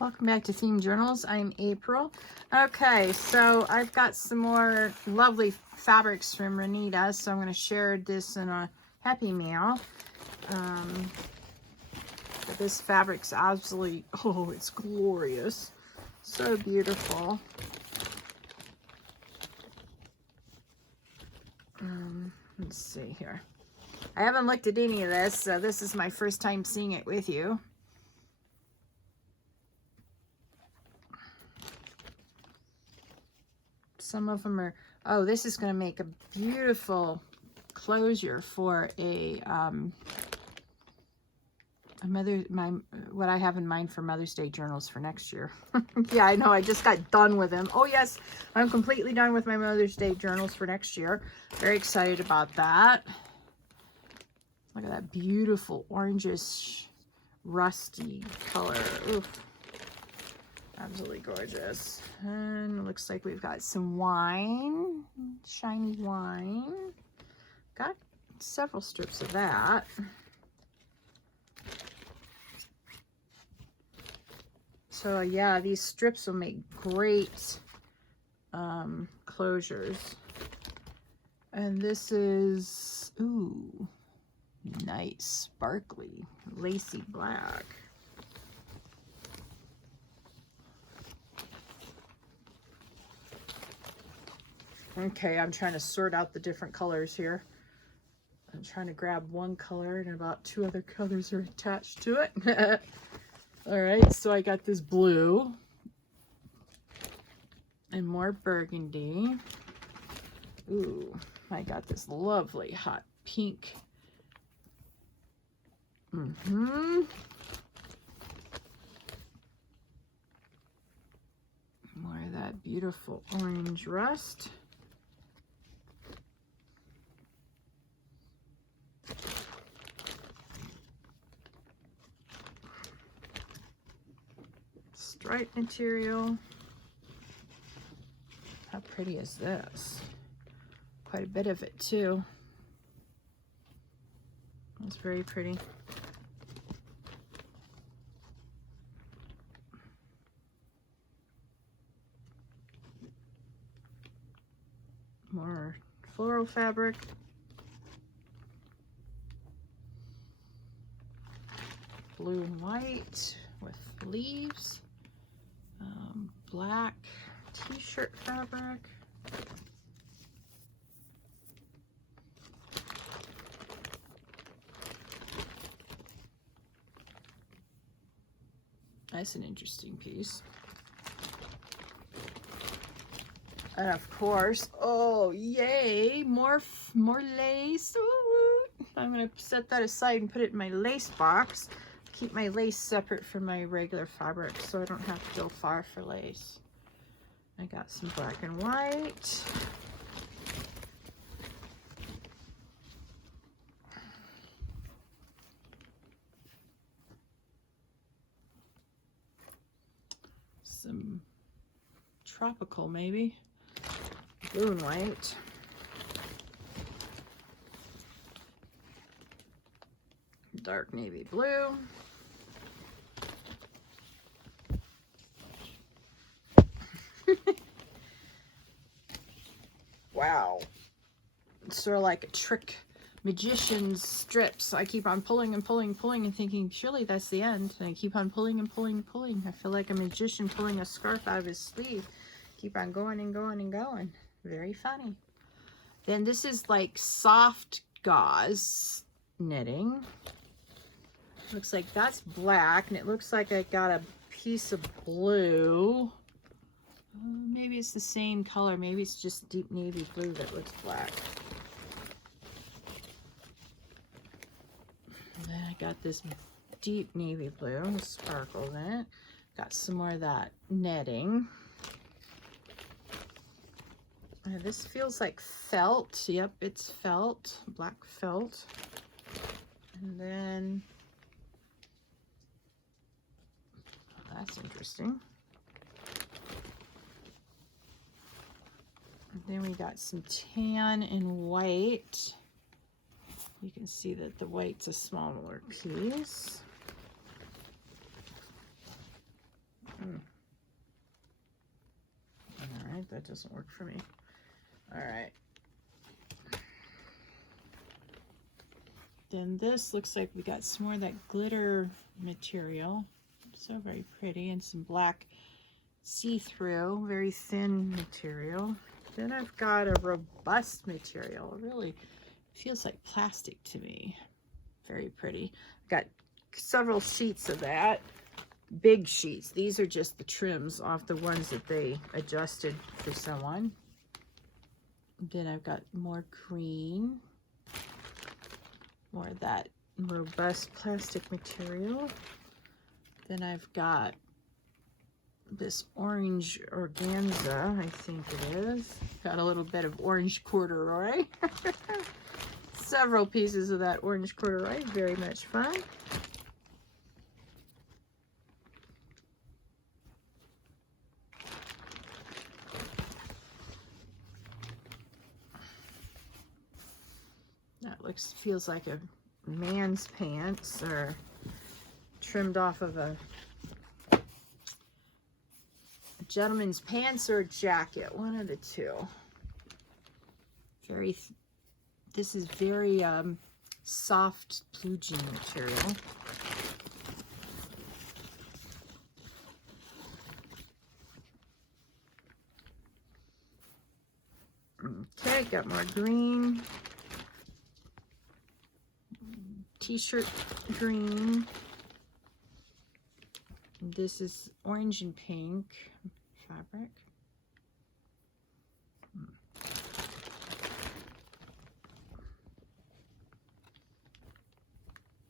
Welcome back to Theme Journals. I'm April. Okay, so I've got some more lovely fabrics from Renita, so I'm going to share this in a Happy Mail. But this fabric's absolutely, oh, it's glorious. So beautiful. Let's see here. I haven't looked at any of this, so this is my first time seeing it with you. Some of them are, oh, this is going to make a beautiful closure for what I have in mind for Mother's Day journals for next year. Yeah, I know, I just got done with them. Oh yes, I'm completely done with my Mother's Day journals for next year. Very excited about that. Look at that beautiful orangish rusty color. Oof. Absolutely gorgeous. And it looks like we've got some wine, shiny wine. Got several strips of that. So yeah, these strips will make great closures. And this is, ooh, nice, sparkly, lacy black. Okay, I'm trying to sort out the different colors here. I'm trying to grab one color and about two other colors are attached to it. All right, so I got this blue and more burgundy. Ooh, I got this lovely hot pink. More of that beautiful orange rust. Stripe material. How pretty is this? Quite a bit of it too. It's very pretty. More floral fabric. Blue and white with leaves. Black t-shirt fabric. That's an interesting piece. And of course, oh yay, more lace. Ooh, I'm gonna set that aside and put it in my lace box. Keep my lace separate from my regular fabric so I don't have to go far for lace. I got some black and white. Some tropical maybe. Blue and white. Dark navy blue. Wow. It's sort of like a trick magician's strip. So I keep on pulling and pulling and pulling and thinking, surely that's the end. And I keep on pulling and pulling and pulling. I feel like a magician pulling a scarf out of his sleeve. Keep on going and going and going. Very funny. Then this is like soft gauze knitting. Looks like that's black, and it looks like I got a piece of blue. Maybe it's the same color. Maybe it's just deep navy blue that looks black. And then I got this deep navy blue with sparkles in it. Got some more of that netting. This feels like felt. Yep, it's felt, black felt. And then, oh, that's interesting. And then we got some tan and white. You can see that the white's a smaller piece. that doesn't work for me. All right. Then this looks like we got some more of that glitter material. So very pretty. And some black see-through, very thin material. Then I've got a robust material. It really feels like plastic to me. Very pretty. Got several sheets of that. Big sheets. These are just the trims off the ones that they adjusted for someone. Then I've got more green. More of that robust plastic material. Then I've got this orange organza, I think it is. Got a little bit of orange corduroy. Several pieces of that orange corduroy. Very much fun. That feels like a man's pants, or trimmed off of a gentleman's pants or jacket, one of the two. This is very soft blue jean material. Okay, got more green. T-shirt green. This is orange and pink fabric.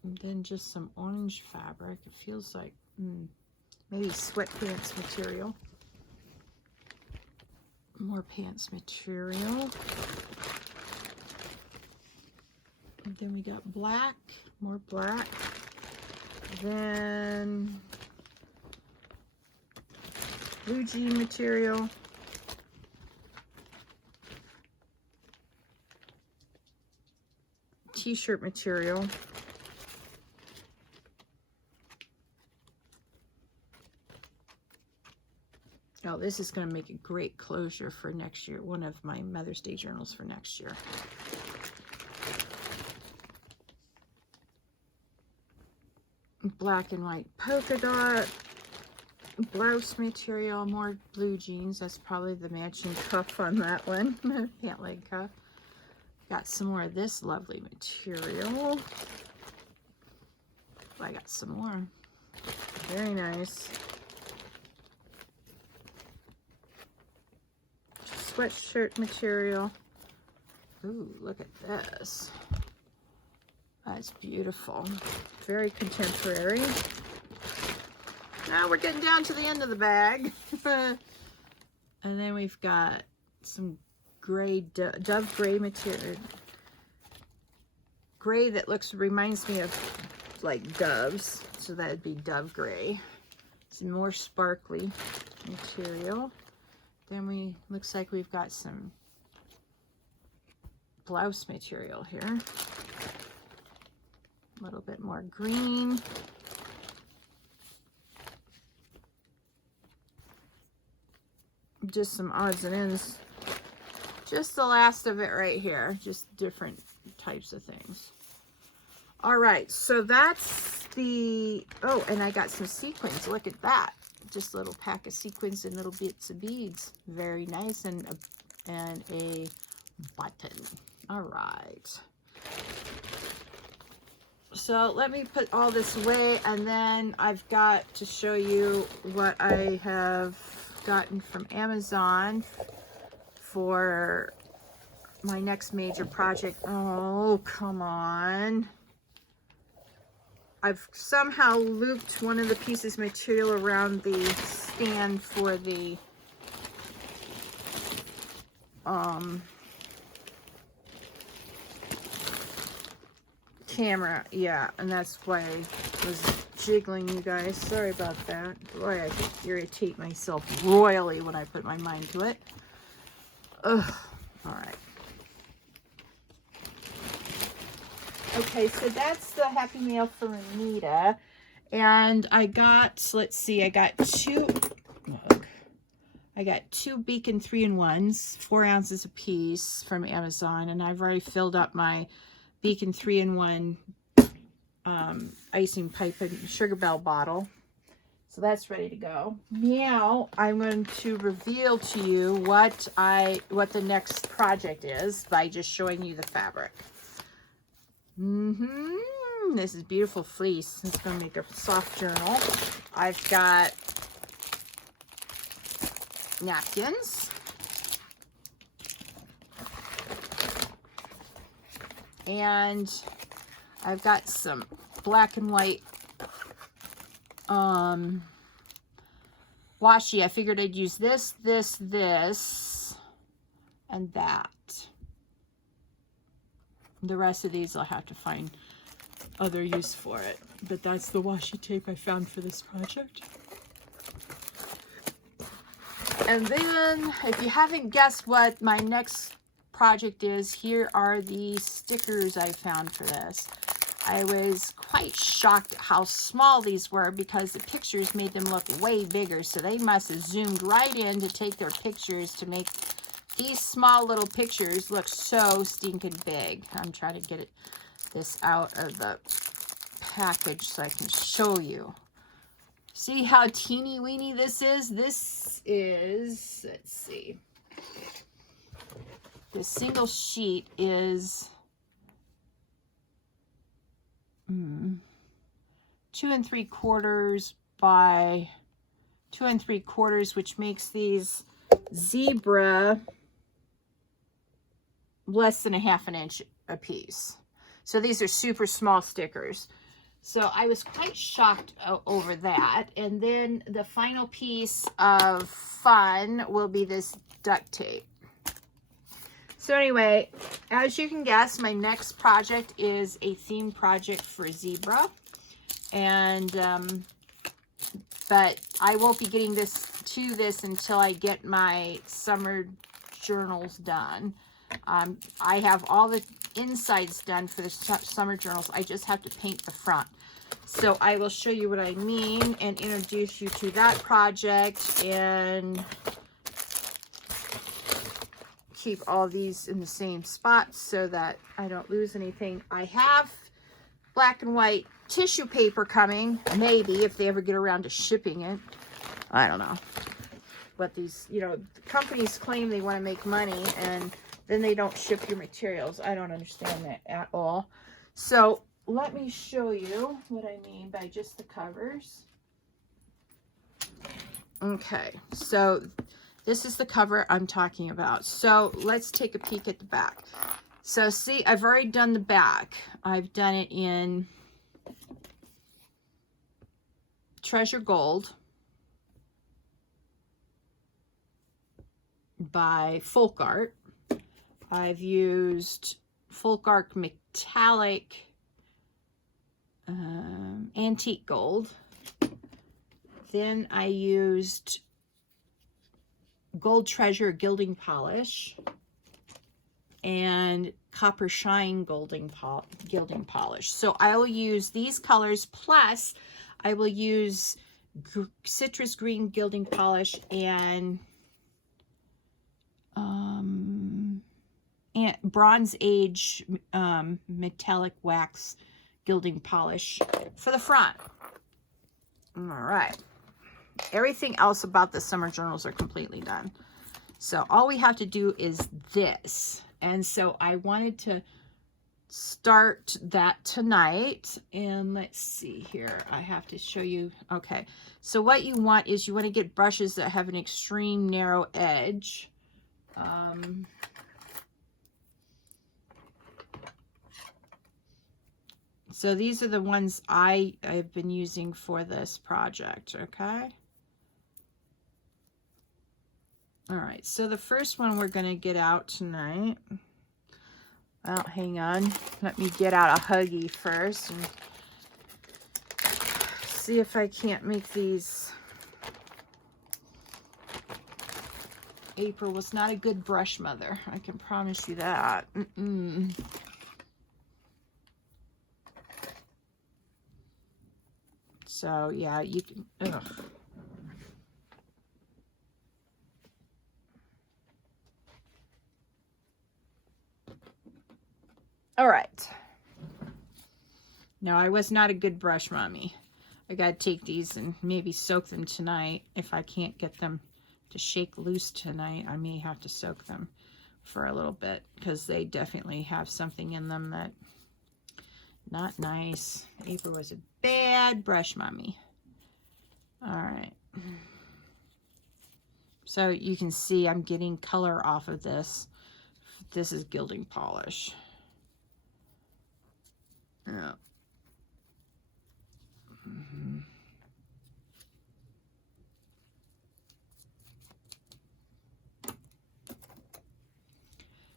And then just some orange fabric. It feels like maybe sweatpants material. More pants material. And then we got black, more black. Then blue jean material. T-shirt material. Oh, this is going to make a great closure for next year. One of my Mother's Day journals for next year. Black and white polka dot. Blouse material, more blue jeans. That's probably the matching cuff on that one. Pant leg cuff. Got some more of this lovely material. I got some more. Very nice. Sweatshirt material. Ooh, look at this. That's beautiful. Very contemporary. Now we're getting down to the end of the bag. And then we've got some gray, dove gray material. Gray that reminds me of like doves. So that would be dove gray. Some more sparkly material. Then looks like we've got some blouse material here. A little bit more green. Just some odds and ends. Just the last of it right here. Just different types of things. All right, so that's the, oh, and I got some sequins. Look at that. Just a little pack of sequins and little bits of beads. Very nice. And a button. All right. So let me put all this away, and then I've got to show you what I have gotten from Amazon for my next major project. Oh, come on. I've somehow looped one of the pieces of material around the stand for the camera. Yeah, and that's why I was jiggling, you guys. Sorry about that. Boy, I could irritate myself royally when I put my mind to it. Ugh. All right. Okay, so that's the Happy Mail for Renita. And I got, let's see, I got I got 2 Beacon 3-in-1s, 4 ounces a piece from Amazon, and I've already filled up my Beacon 3-in-1 icing pipe and sugar bell bottle. So that's ready to go. Now I'm going to reveal to you what the next project is by just showing you the fabric. This is beautiful fleece. It's going to make a soft journal. I've got napkins. And I've got some black and white washi. I figured I'd use this, and that. The rest of these I'll have to find other use for it. But that's the washi tape I found for this project. And then, if you haven't guessed what my next project is, here are the stickers I found for this. I was quite shocked at how small these were because the pictures made them look way bigger. So they must have zoomed right in to take their pictures to make these small little pictures look so stinking big. I'm trying to get this out of the package so I can show you. See how teeny weeny this is? This is, let's see. This single sheet is 2 3/4 by 2 3/4, which makes these zebra less than a ½ inch a piece. So these are super small stickers. So I was quite shocked over that. And then the final piece of fun will be this duct tape. So anyway, as you can guess, my next project is a theme project for zebra. And, but I won't be getting to this until I get my summer journals done. I have all the insides done for the summer journals. I just have to paint the front. So I will show you what I mean and introduce you to that project and keep all these in the same spot so that I don't lose anything. I have black and white tissue paper coming, maybe, if they ever get around to shipping it. I don't know. But these, you know, companies claim they want to make money and then they don't ship your materials. I don't understand that at all. So let me show you what I mean by just the covers. Okay, so this is the cover I'm talking about. So let's take a peek at the back. So see, I've already done the back. I've done it in Treasure Gold by Folk Art. I've used Folk Art Metallic Antique Gold. Then I used Gold Treasure Gilding Polish and Copper Shine gilding polish. So I will use these colors, plus I will use citrus green gilding polish and Bronze Age metallic wax gilding polish for the front. All right. Everything else about the summer journals are completely done. So all we have to do is this. And so I wanted to start that tonight. And let's see here. I have to show you. Okay. So what you want is you want to get brushes that have an extreme narrow edge. So these are the ones I've been using for this project, okay? All right, so the first one we're gonna get out tonight. Well, hang on. Let me get out a Huggy first and see if I can't make these. April was not a good brush mother. I can promise you that. So yeah, you can, All right. No, I was not a good brush mommy. I gotta take these and maybe soak them tonight. If I can't get them to shake loose tonight, I may have to soak them for a little bit, because they definitely have something in them that not nice. April was a bad brush mommy. All right. So you can see I'm getting color off of this. This is gilding polish. Yeah.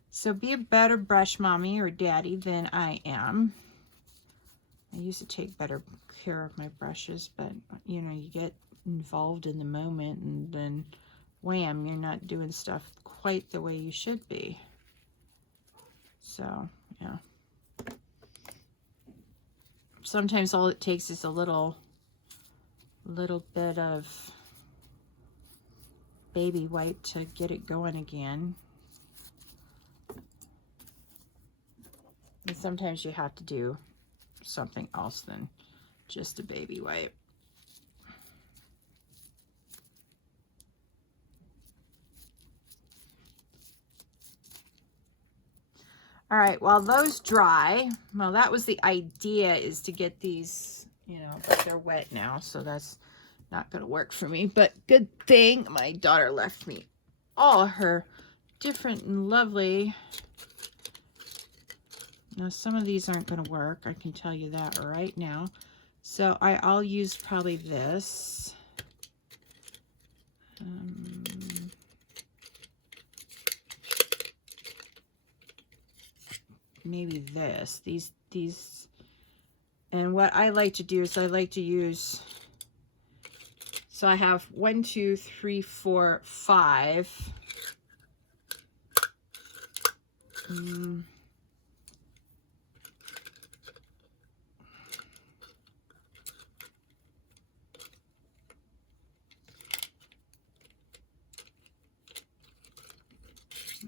So be a better brush mommy or daddy than I am. I used to take better care of my brushes, but you know, you get involved in the moment and then wham, you're not doing stuff quite the way you should be. So, yeah. Sometimes all it takes is a little bit of baby wipe to get it going again. And sometimes you have to do something else than just a baby wipe. All right, while those dry, well, that was the idea, is to get these, you know, but they're wet now, so that's not going to work for me. But good thing my daughter left me all her different and lovely. Now, some of these aren't going to work. I can tell you that right now. So I'll use probably this. Maybe this. These. And what I like to do is I like to use. So I have 1, 2, 3, 4, 5.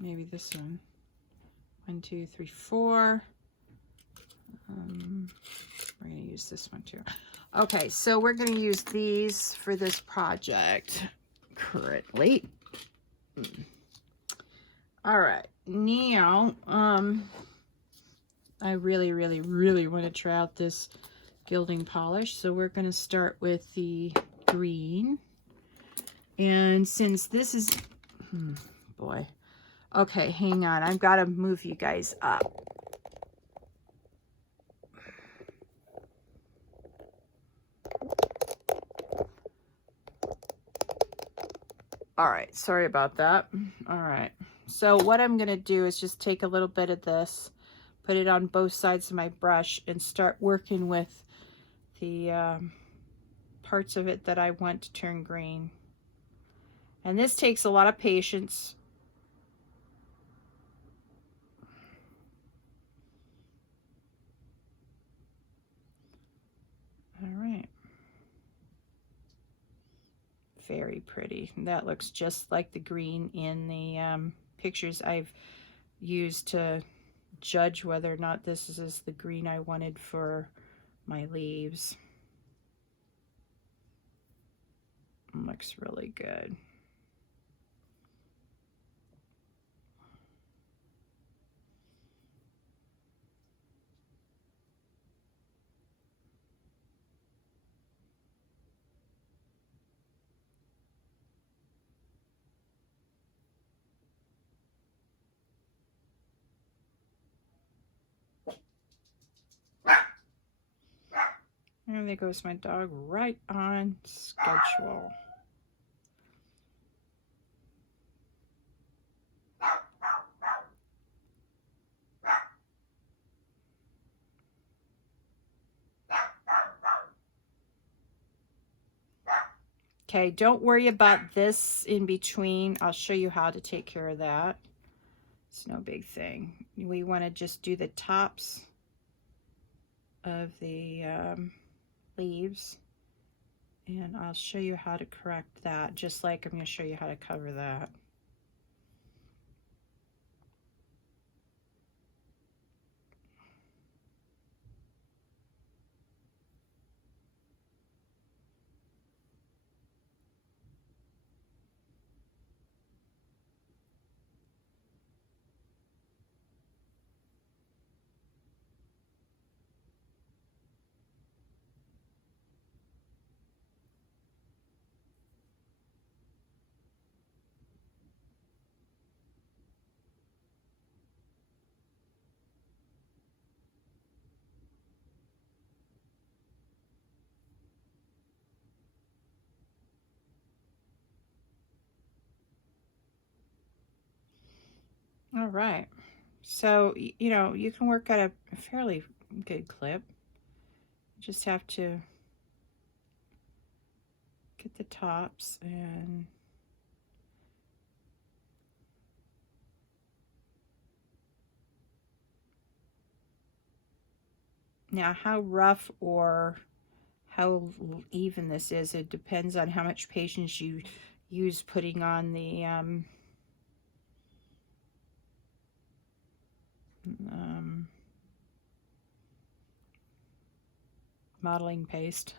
Maybe this one. 1, 2, 3, 4. We're going to use this one too. Okay, so we're going to use these for this project currently. All right, now I really want to try out this gilding polish, so we're going to start with the green. And since this is boy, okay, hang on, I've got to move you guys up. All right, sorry about that. All right, so what I'm going to do is just take a little bit of this, put it on both sides of my brush, and start working with the parts of it that I want to turn green. And this takes a lot of patience. All right. Very pretty. That looks just like the green in the pictures I've used to judge whether or not this is the green I wanted for my leaves. Looks really good. And there goes my dog, right on schedule. Okay, don't worry about this in between. I'll show you how to take care of that. It's no big thing. We want to just do the tops of the leaves, and I'll show you how to correct that, just like I'm going to show you how to cover that. All right. So, you know, you can work at a fairly good clip. You just have to get the tops and now how rough or how even this is, it depends on how much patience you use putting on the modeling paste.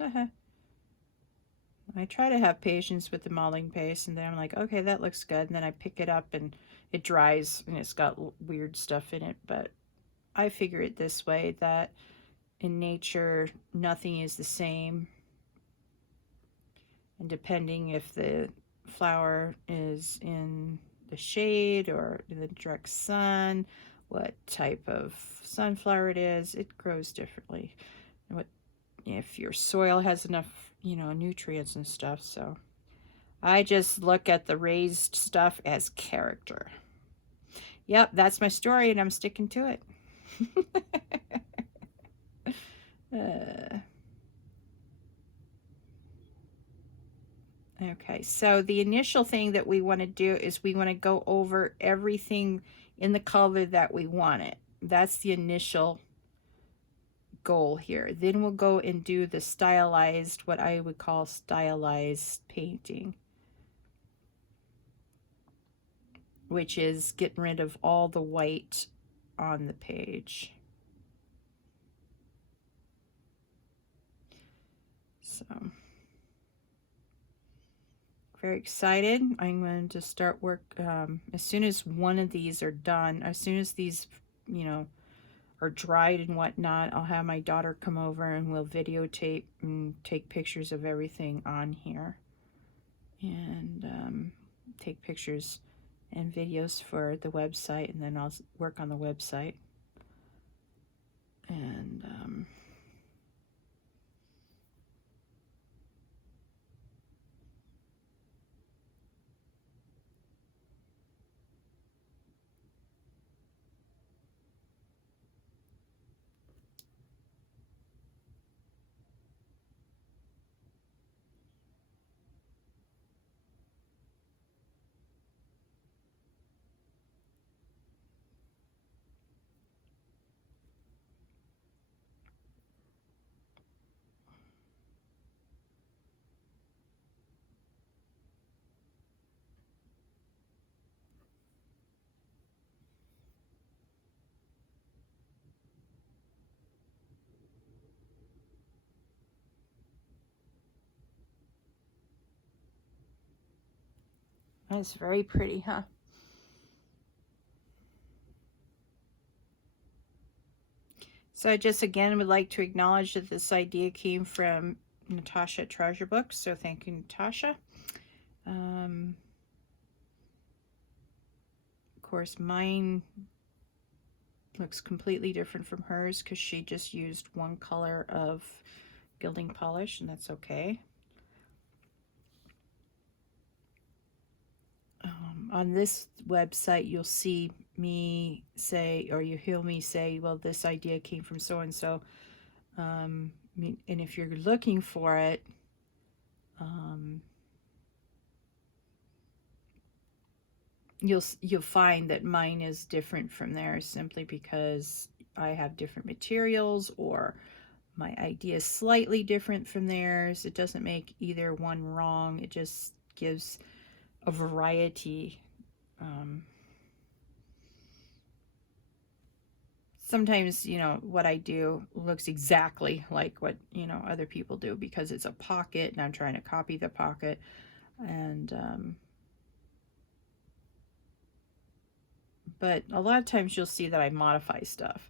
I try to have patience with the modeling paste, and then I'm like, okay, that looks good, and then I pick it up and it dries and it's got weird stuff in it. But I figure it this way, that in nature nothing is the same, and depending if the flower is in the shade or in the direct sun, what type of sunflower it is, it grows differently. What if your soil has enough, you know, nutrients and stuff. So I just look at the raised stuff as character. Yep, that's my story, and I'm sticking to it. Okay, so the initial thing that we want to do is we want to go over everything in the color that we want it. That's the initial goal here. Then we'll go and do the stylized, what I would call stylized painting, which is getting rid of all the white on the page. So very excited. I'm going to start work as soon as one of these are done. As soon as these, you know, are dried and whatnot, I'll have my daughter come over and we'll videotape and take pictures of everything on here, and take pictures and videos for the website, and then I'll work on the website. And that's very pretty, huh? So I just again would like to acknowledge that this idea came from Natasha at Treasure Books, so thank you, Natasha. Of course, mine looks completely different from hers because she just used one color of gilding polish, and that's okay. On this website, you'll see me say, or you hear me say, well, this idea came from so-and-so. And if you're looking for it, you'll find that mine is different from theirs simply because I have different materials, or my idea is slightly different from theirs. It doesn't make either one wrong. It just gives a variety. Sometimes, you know, what I do looks exactly like what, you know, other people do because it's a pocket and I'm trying to copy the pocket. And but a lot of times you'll see that I modify stuff.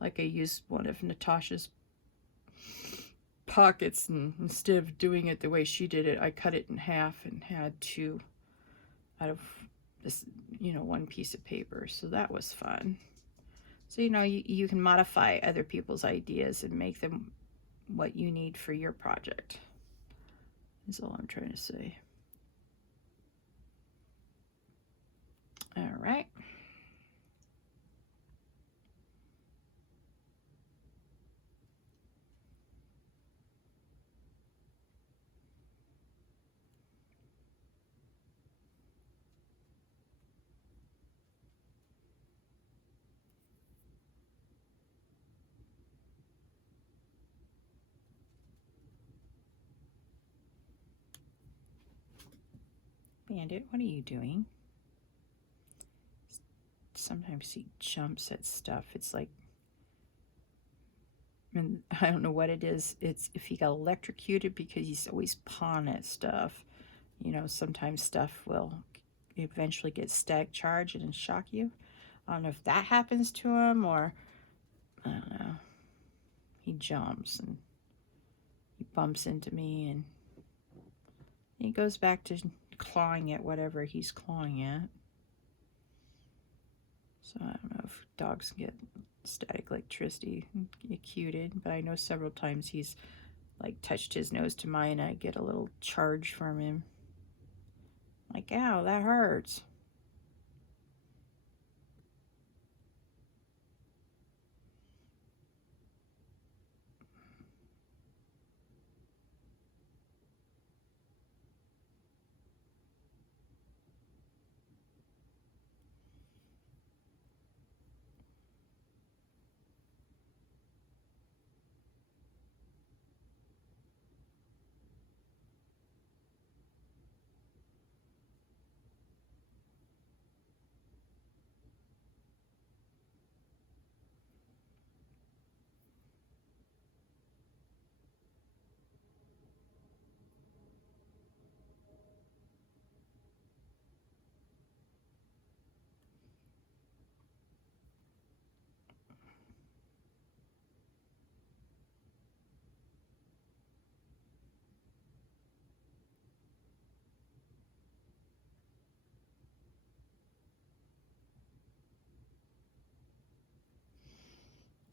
Like I used one of Natasha's pockets, and instead of doing it the way she did it, I cut it in half and had two out of this, you know, one piece of paper. So that was fun. So, you know, you can modify other people's ideas and make them what you need for your project. That's all I'm trying to say. All right. Bandit, what are you doing? Sometimes he jumps at stuff. It's like, and I don't know what it is. It's if he got electrocuted because he's always pawing at stuff. You know, sometimes stuff will eventually get static charge and shock you. I don't know if that happens to him or, I don't know. He jumps and he bumps into me and he goes back to clawing at whatever he's clawing at. So I don't know if dogs get static electricity acuted, but I know several times he's like touched his nose to mine and I get a little charge from him. Like, ow, that hurts.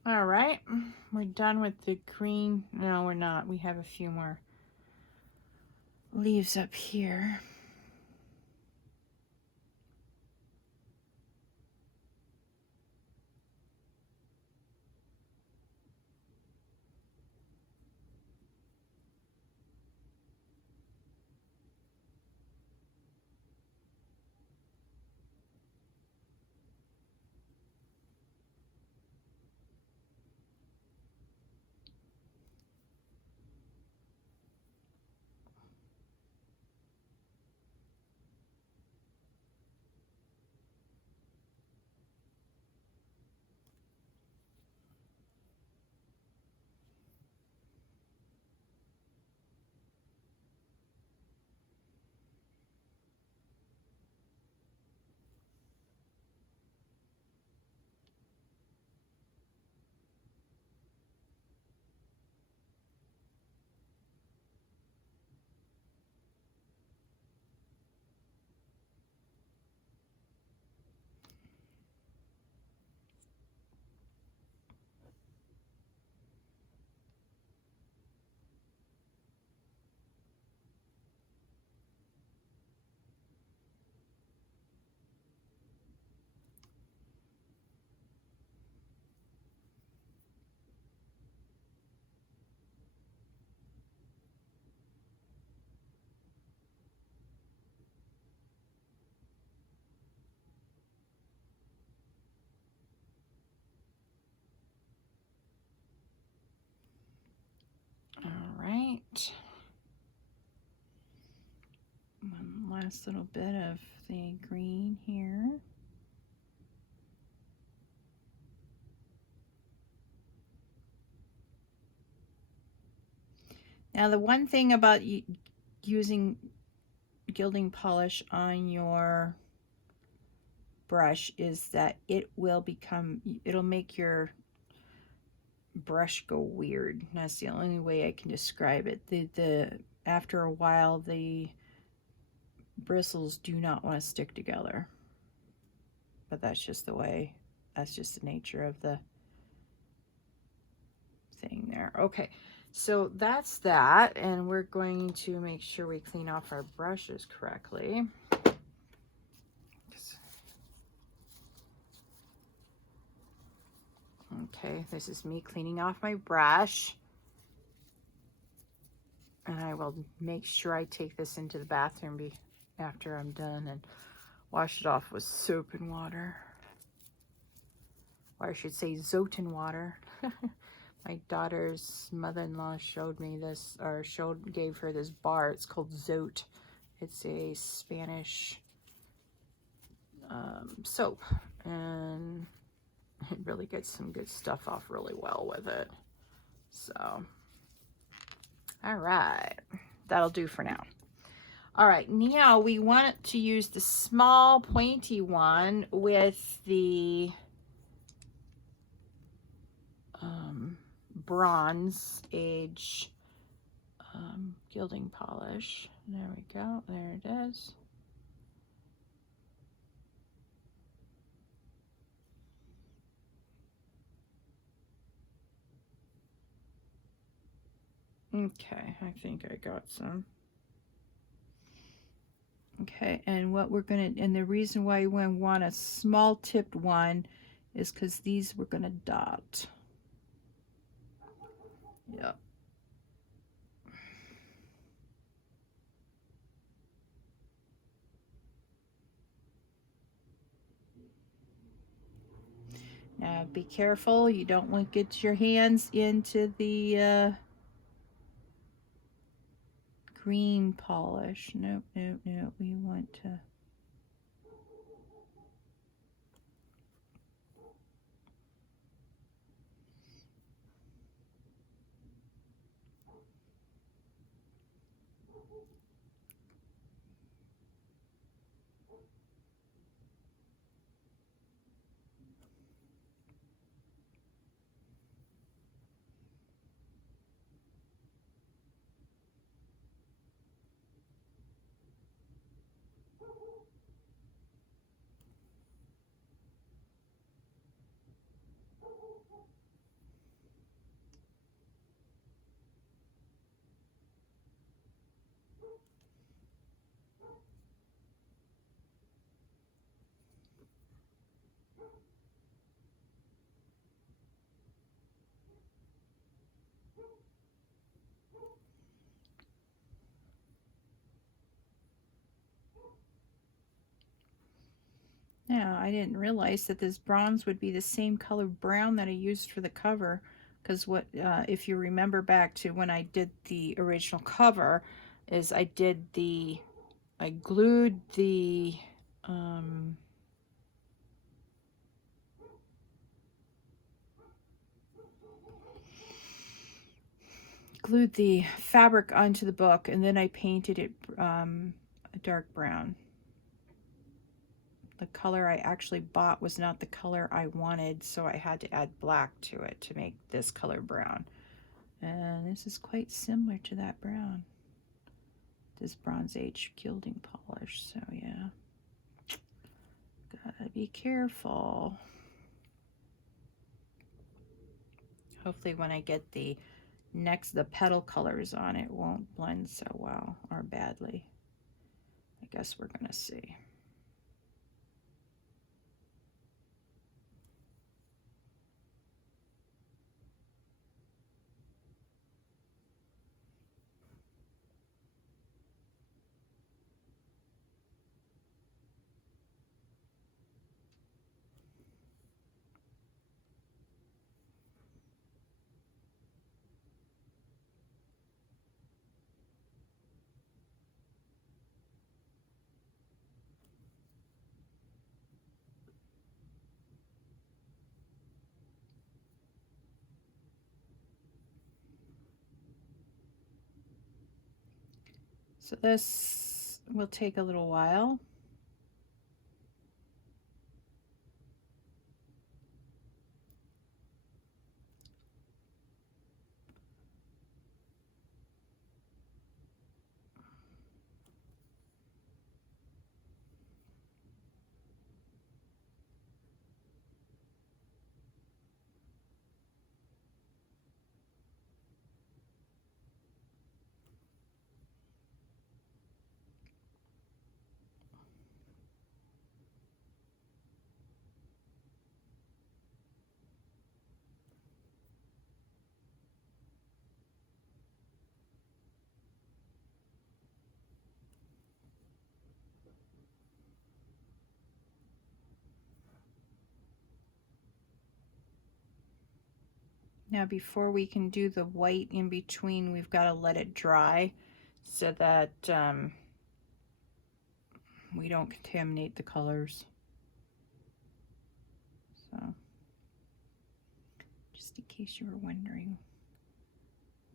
All right, we're done with the green. No, we're not. We have a few more leaves up here. All right. One last little bit of the green here. Now, the one thing about using gilding polish on your brush is that it'll make your brush go weird. That's the only way I can describe it. After a while, the bristles do not want to stick together. But that's just the nature of the thing there. Okay, so that's that, and we're going to make sure we clean off our brushes correctly. Okay, this is me cleaning off my brush. And I will make sure I take this into the bathroom after I'm done and wash it off with soap and water. Or I should say zote and water. My daughter's mother-in-law showed me this, or gave her this bar. It's called Zote. It's a Spanish soap, and it really gets some good stuff off really well with it. So, all right, that'll do for now. All right, now we want to use the small pointy one with the Bronze Age gilding polish. There we go. There it is. Okay, I think I got some. Okay, and what we're gonna, and the reason why we want a small tipped one is because these we're gonna dot. Yep. Now be careful, you don't want to get your hands into the green polish. Nope, nope, nope. We want to. Now, I didn't realize that this bronze would be the same color brown that I used for the cover, because what if you remember back to when I did the original cover, is I glued the fabric onto the book, and then I painted it a dark brown. The color I actually bought was not the color I wanted, so I had to add black to it to make this color brown. And this is quite similar to that brown, this Bronze Age gilding polish. So yeah, gotta be careful. Hopefully when I get the petal colors on, it won't blend so well or badly. I guess we're gonna see. So this will take a little while. Now before we can do the white in between, we've got to let it dry so that we don't contaminate the colors. So, just in case you were wondering,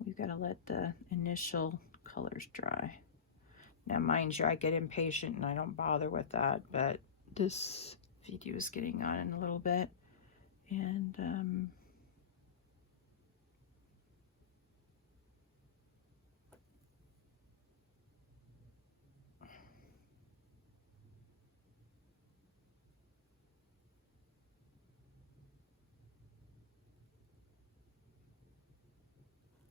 we've got to let the initial colors dry. Now, mind you, I get impatient and I don't bother with that, but this video is getting on in a little bit. And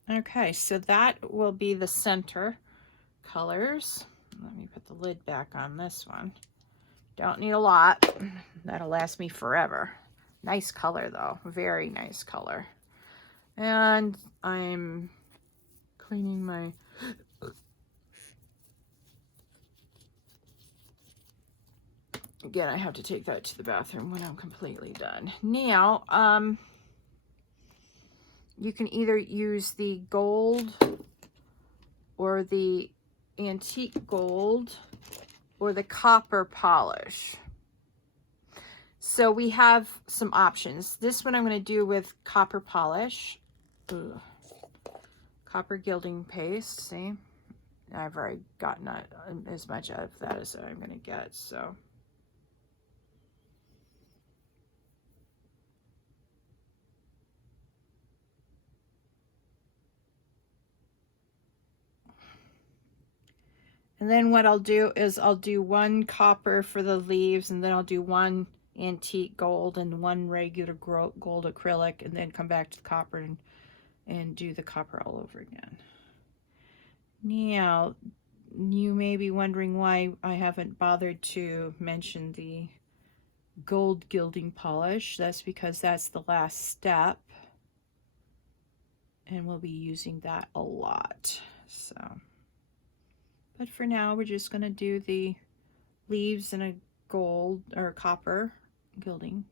okay, so that will be the center colors. Let me put the lid back on this one. Don't need a lot. That'll last me forever. Nice color though, very nice color. And I'm cleaning my again, I have to take that to the bathroom when I'm completely done. Now, you can either use the gold or the antique gold or the copper polish. So we have some options. This one I'm going to do with copper polish. Ugh. Copper gilding paste, see? I've already gotten as much of that as I'm going to get, so. And then what I'll do is I'll do one copper for the leaves, and then I'll do one antique gold and one regular gold acrylic, and then come back to the copper and do the copper all over again. Now, you may be wondering why I haven't bothered to mention the gold gilding polish. That's because that's the last step, and we'll be using that a lot. So, but for now, we're just going to do the leaves in a gold or copper gilding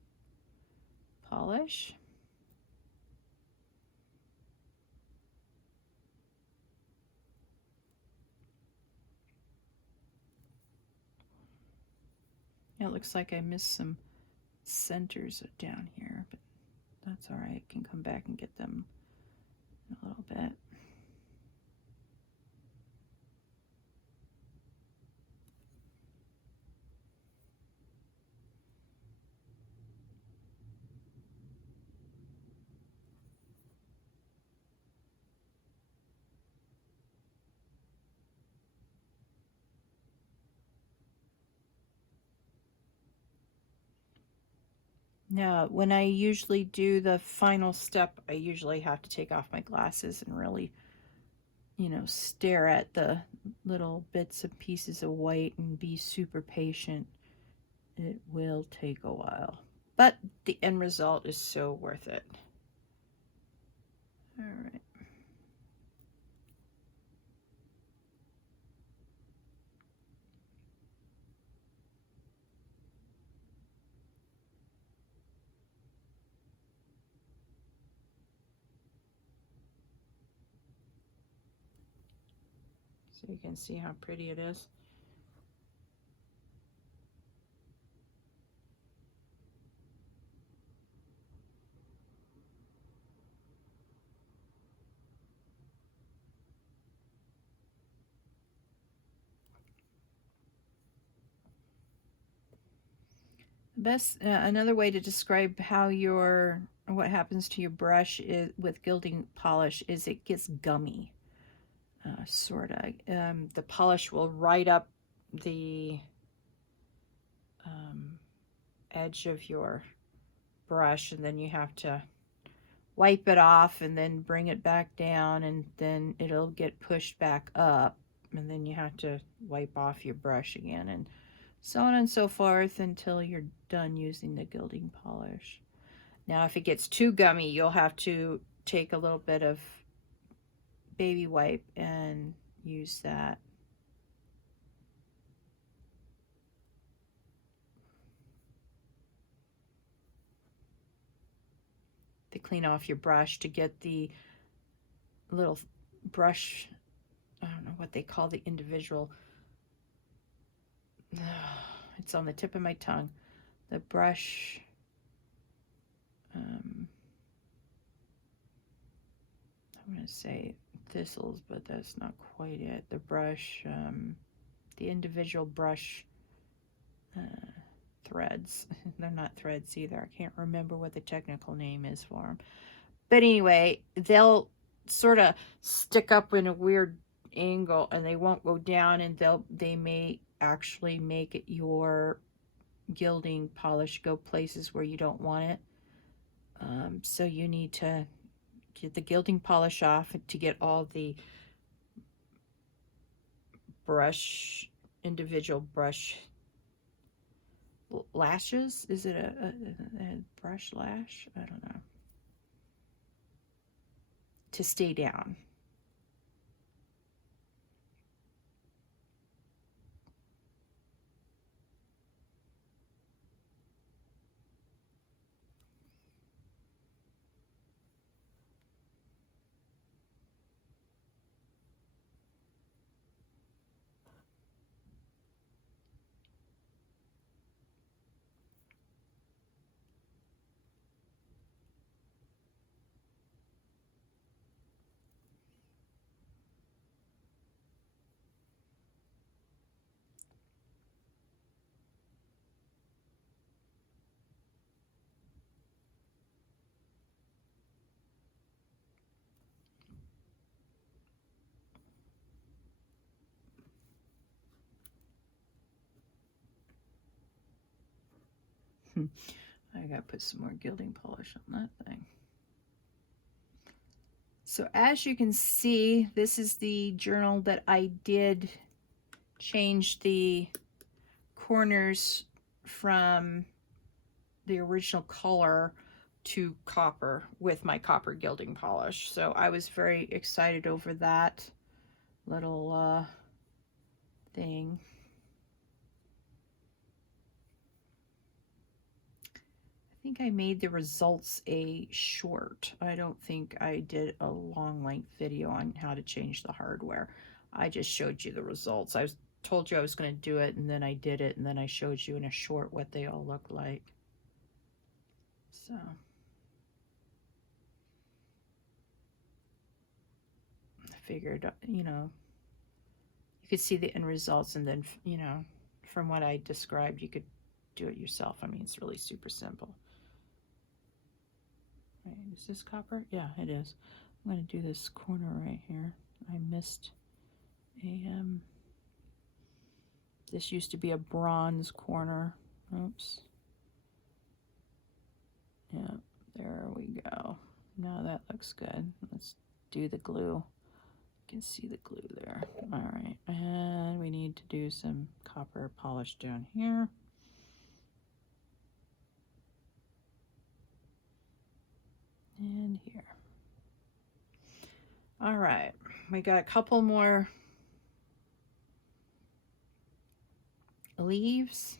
polish. It looks like I missed some centers down here, but that's all right. I can come back and get them in a little bit. Now, when I usually do the final step, I usually have to take off my glasses and really, you know, stare at the little bits and pieces of white and be super patient. It will take a while, but the end result is so worth it. All right. So you can see how pretty it is. Another way to describe how what happens to your brush is with gilding polish is it gets gummy, sort of. The polish will ride up the edge of your brush, and then you have to wipe it off and then bring it back down, and then it'll get pushed back up, and then you have to wipe off your brush again, and so on and so forth until you're done using the gilding polish. Now, if it gets too gummy, you'll have to take a little bit of baby wipe and use that. To clean off your brush, to get the little brush, I don't know what they call the individual it's on the tip of my tongue. The brush, I'm going to say thistles, but that's not quite it. The brush, the individual brush threads. They're not threads either. I can't remember what the technical name is for them. But anyway, they'll sort of stick up in a weird angle and they won't go down, and they may actually make it your gilding polish go places where you don't want it. So you need to get the gilding polish off to get all the brush, individual brush lashes. Is it a brush lash? I don't know. To stay down. I gotta put some more gilding polish on that thing. So as you can see, this is the journal that I did change the corners from the original color to copper with my copper gilding polish. So I was very excited over that little thing. I think I made the results a short. I don't think I did a long length video on how to change the hardware. I just showed you the results. I told you I was going to do it, and then I did it, and then I showed you in a short what they all look like. So I figured, you know, you could see the end results, and then, you know, from what I described, you could do it yourself. I mean, it's really super simple. Right, is this copper? Yeah, it is. I'm going to do this corner right here. I missed a, this used to be a bronze corner. Oops. Yeah, there we go. Now that looks good. Let's do the glue. You can see the glue there. All right, and we need to do some copper polish down here. And here. All right, we got a couple more leaves.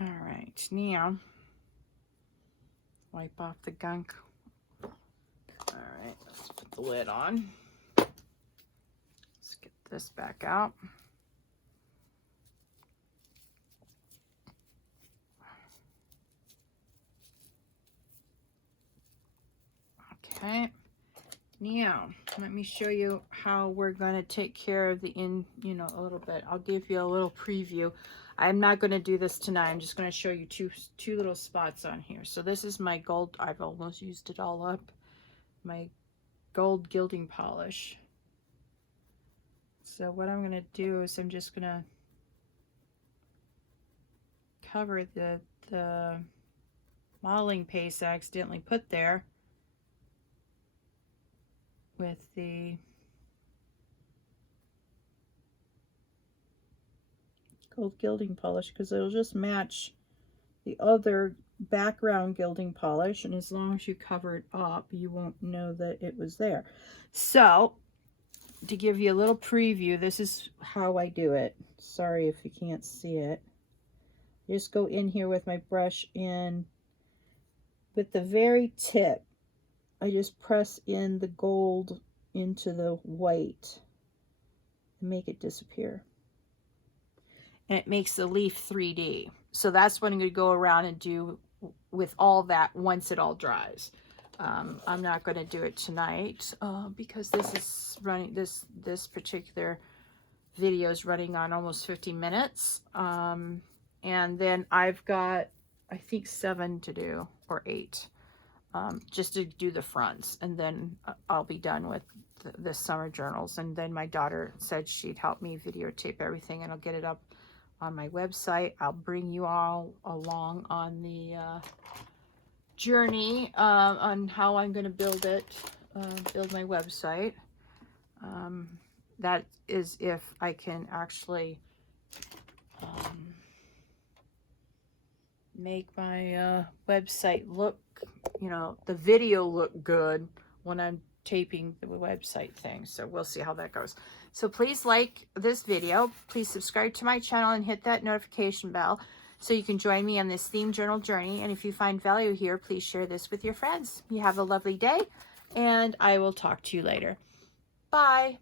All right, now wipe off the gunk. All right, let's put the lid on. Let's get this back out. Okay, now let me show you how we're going to take care of the you know, a little bit. I'll give you a little preview. I'm not going to do this tonight. I'm just going to show you two little spots on here. So this is my gold. I've almost used it all up. My gold gilding polish. So what I'm going to do is I'm just going to cover the modeling paste I accidentally put there with the called gilding polish because it'll just match the other background gilding polish, and as long as you cover it up, you won't know that it was there. So, to give you a little preview, this is how I do it. Sorry if you can't see it. Just go in here with my brush in with the very tip. I just press in the gold into the white and make it disappear. And it makes the leaf 3D. So that's what I'm going to go around and do with all that once it all dries. I'm not going to do it tonight because this is running, this particular video is running on almost 50 minutes. And then I've got, I think 7 to do, or 8, just to do the fronts. And then I'll be done with the summer journals. And then my daughter said she'd help me videotape everything, and I'll get it up on my website. I'll bring you all along on the journey on how I'm going to build it, build my website. That is if I can actually make my website look, you know, the video look good when I'm taping the website thing. So we'll see how that goes. So please like this video. Please subscribe to my channel and hit that notification bell so you can join me on this theme journal journey. And if you find value here, please share this with your friends. You have a lovely day, and I will talk to you later. Bye.